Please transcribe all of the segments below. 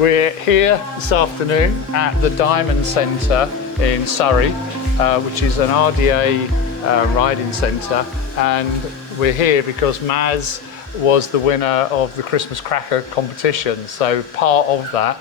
We're here this afternoon at the Diamond Centre in Surrey, which is an RDA riding centre, and we're here because Maz was the winner of the Christmas Cracker competition. So part of that,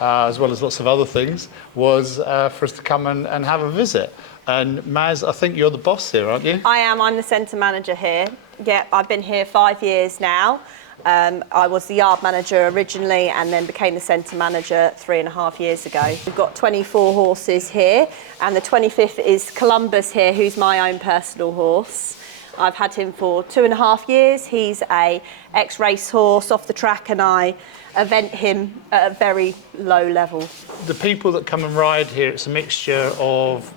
as well as lots of other things, was for us to come and have a visit. And Maz, I think you're the boss here, aren't you? I am. I'm the centre manager here. Yeah, I've been here 5 years now. I was the yard manager originally and then became the centre manager 3.5 years ago. We've got 24 horses here, and the 25th is Columbus here, who's my own personal horse. I've had him for 2.5 years. He's a ex-race horse off the track, and I event him at a very low level. The people that come and ride here, it's a mixture of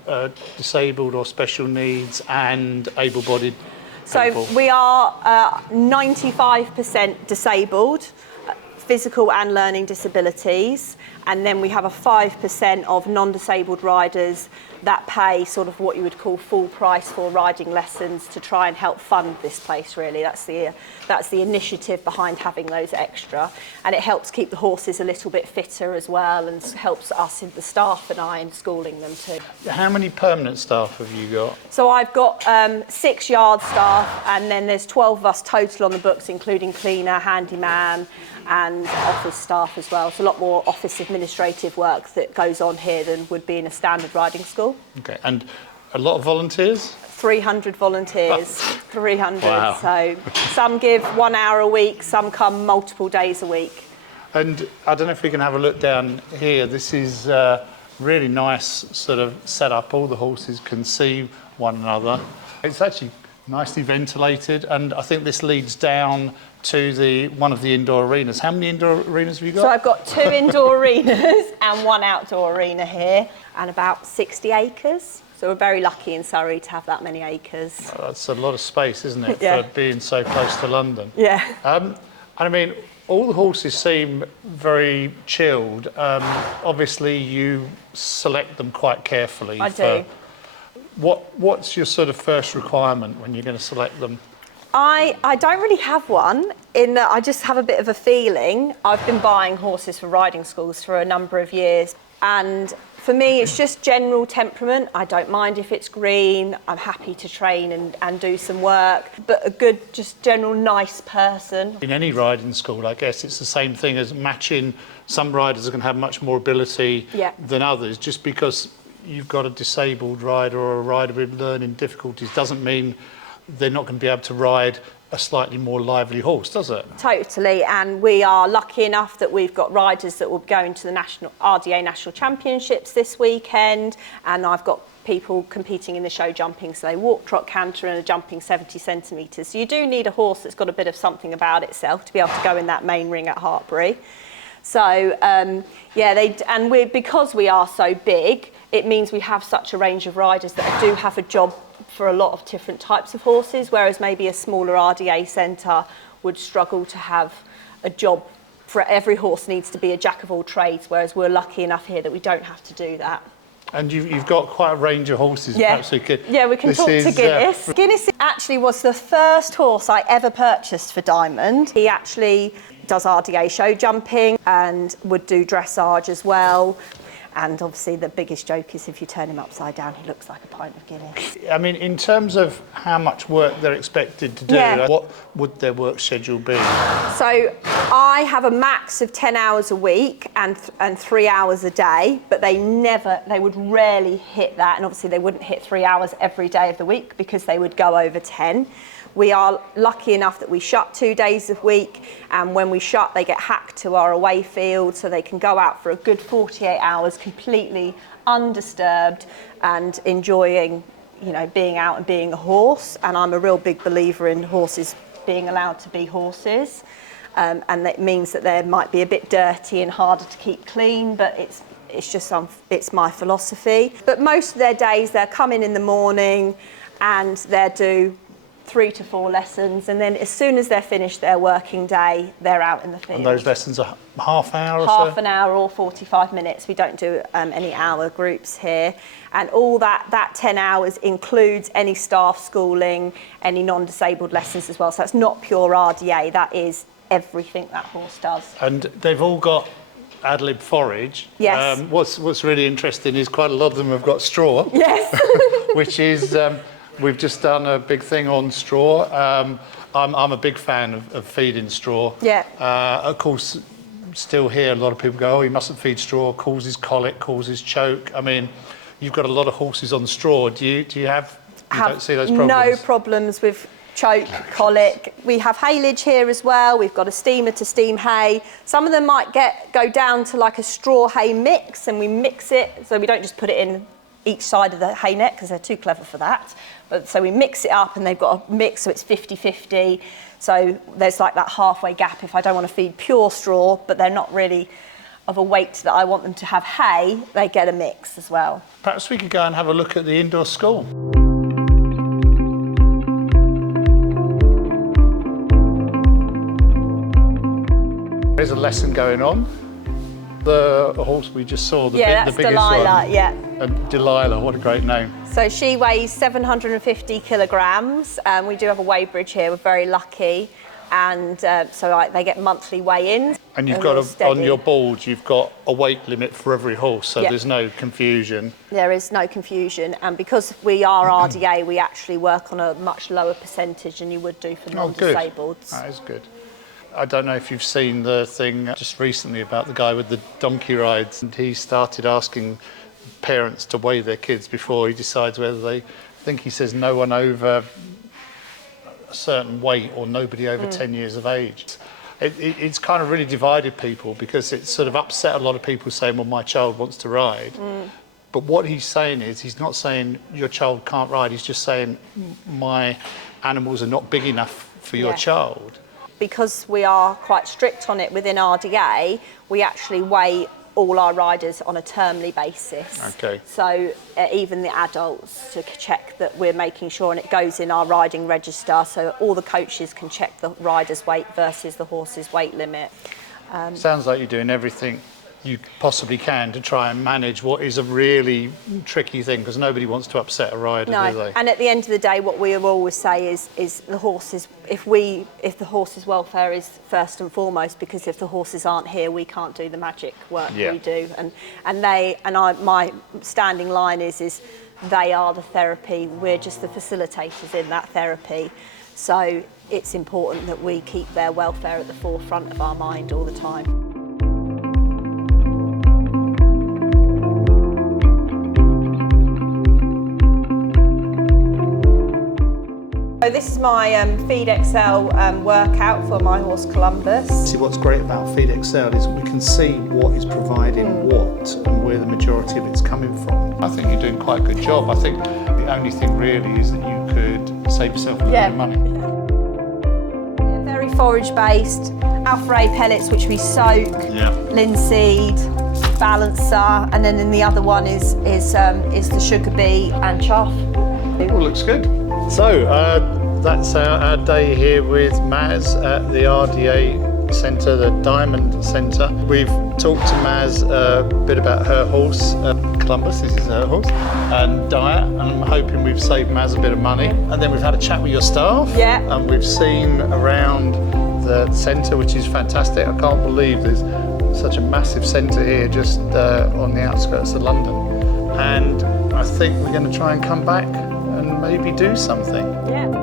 disabled or special needs and able-bodied people. So we are 95% disabled, physical and learning disabilities, and then we have a 5% of non-disabled riders that pay sort of what you would call full price for riding lessons to try and help fund this place, really. That's the initiative behind having those extra, and it helps keep the horses a little bit fitter as well, and helps us, the staff and I, in schooling them too. How many permanent staff have you got? So I've got 6 yard staff, and then there's 12 of us total on the books, including cleaner, handyman, and office staff as well. So a lot more office administrative work that goes on here than would be in a standard riding school. Okay, and a lot of volunteers? 300 volunteers, 300. Wow. So some give 1 hour a week, some come multiple days a week. And I don't know if we can have a look down here. This is really nice sort of setup. All the horses can see one another. It's actually nicely ventilated, and I think this leads down to one of the indoor arenas. How many indoor arenas have you got? So I've got 2 indoor arenas and 1 outdoor arena here, and about 60 acres. So we're very lucky in Surrey to have that many acres. Oh, that's a lot of space, isn't it, Yeah. for being so close to London? Yeah. And I mean, all the horses seem very chilled. Obviously, you select them quite carefully. I do. What's your sort of first requirement when you're going to select them? I don't really have one, in that I just have a bit of a feeling. I've been buying horses for riding schools for a number of years, and for me it's just general temperament. I don't mind if it's green. I'm happy to train and do some work, but a good, just general nice person. In any riding school, I guess it's the same thing as matching. Some riders are going to have much more ability than others. Just because you've got a disabled rider or a rider with learning difficulties doesn't mean they're not going to be able to ride a slightly more lively horse, does it? Totally, and we are lucky enough that we've got riders that will be going to the RDA National Championships this weekend, and I've got people competing in the show jumping, so they walk, trot, canter, and are jumping 70 centimetres. So you do need a horse that's got a bit of something about itself to be able to go in that main ring at Hartpury. So because we are so big, it means we have such a range of riders that do have a job for a lot of different types of horses, whereas maybe a smaller RDA centre would struggle to have a job for every horse. Needs to be a jack of all trades, whereas we're lucky enough here that we don't have to do that. And you've got quite a range of horses. Yeah, perhaps we could. Yeah, we can talk to Guinness. Guinness actually was the first horse I ever purchased for Diamond. He actually does RDA show jumping and would do dressage as well. And obviously the biggest joke is if you turn him upside down, he looks like a pint of Guinness. I mean, in terms of how much work they're expected to do, what would their work schedule be? So I have a max of 10 hours a week and 3 hours a day, but they would rarely hit that. And obviously they wouldn't hit 3 hours every day of the week because they would go over 10. We are lucky enough that we shut 2 days a week, and when we shut, they get hacked to our away field, so they can go out for a good 48 hours completely undisturbed and enjoying, being out and being a horse. And I'm a real big believer in horses being allowed to be horses, and that means that they might be a bit dirty and harder to keep clean, but it's my philosophy. But most of their days, they'll come in the morning and they'll do 3 to 4 lessons, and then as soon as they're finished their working day, they're out in the field. And those lessons are half hour or so? Half an hour or 45 minutes. We don't do any hour groups here. And all that 10 hours includes any staff schooling, any non-disabled lessons as well. So that's not pure RDA, that is everything that horse does. And they've all got ad lib forage. Yes. What's really interesting is quite a lot of them have got straw. Yes. Which is, we've just done a big thing on straw. I'm a big fan of feeding straw. Yeah. Of course, still here, a lot of people go, oh, you mustn't feed straw, causes colic, causes choke. I mean, you've got a lot of horses on straw. Do you don't see those problems? No problems with choke, colic. We have haylage here as well. We've got a steamer to steam hay. Some of them might go down to like a straw hay mix, and we mix it, so we don't just put it in each side of the hay net because they're too clever for that. But so we mix it up, and they've got a mix, so it's 50-50. So there's like that halfway gap if I don't want to feed pure straw, but they're not really of a weight that I want them to have hay, they get a mix as well. Perhaps we could go and have a look at the indoor school. There's a lesson going on. The horse we just saw, the biggest Delilah, one. yeah. And Delilah, what a great name. So she weighs 750 kilograms. We do have a weigh bridge here, we're very lucky. And so they get monthly weigh-ins. And you've got on your board, you've got a weight limit for every horse, so there's no confusion. There is no confusion, and because we are RDA, we actually work on a much lower percentage than you would do for non-disabled. Oh, that is good. I don't know if you've seen the thing just recently about the guy with the donkey rides, and he started asking parents to weigh their kids before he decides whether they think he says no one over a certain weight or nobody over 10 years of age. It's kind of really divided people because it's sort of upset a lot of people saying, well, my child wants to ride. But what he's saying is, he's not saying your child can't ride, he's just saying my animals are not big enough for your child. Because we are quite strict on it within RDA, we actually weigh all our riders on a termly basis. Okay. So even the adults, to check that we're making sure, and it goes in our riding register, so all the coaches can check the rider's weight versus the horse's weight limit. Sounds like you're doing everything you possibly can to try and manage what is a really tricky thing, because nobody wants to upset a rider, do they? And at the end of the day, what we always say is the horses, if the horse's welfare is first and foremost, because if the horses aren't here, we can't do the magic work we do. My standing line is they are the therapy, we're just the facilitators in that therapy. So it's important that we keep their welfare at the forefront of our mind all the time. So this is my Feed XL workout for my horse Columbus. See, what's great about Feed XL is we can see what is providing what and where the majority of it's coming from. I think you're doing quite a good job. I think the only thing really is that you could save yourself a little bit of money. Very forage based, alpha A pellets which we soak, linseed, balancer, and then in the other one is the sugar bee and chaff. All looks good. So that's our day here with Maz at the RDA Centre, the Diamond Centre. We've talked to Maz a bit about her horse, Columbus, this is her horse, and diet, and I'm hoping we've saved Maz a bit of money. And then we've had a chat with your staff, and we've seen around the centre, which is fantastic. I can't believe there's such a massive centre here just on the outskirts of London. And I think we're going to try and come back and maybe do something. Yeah.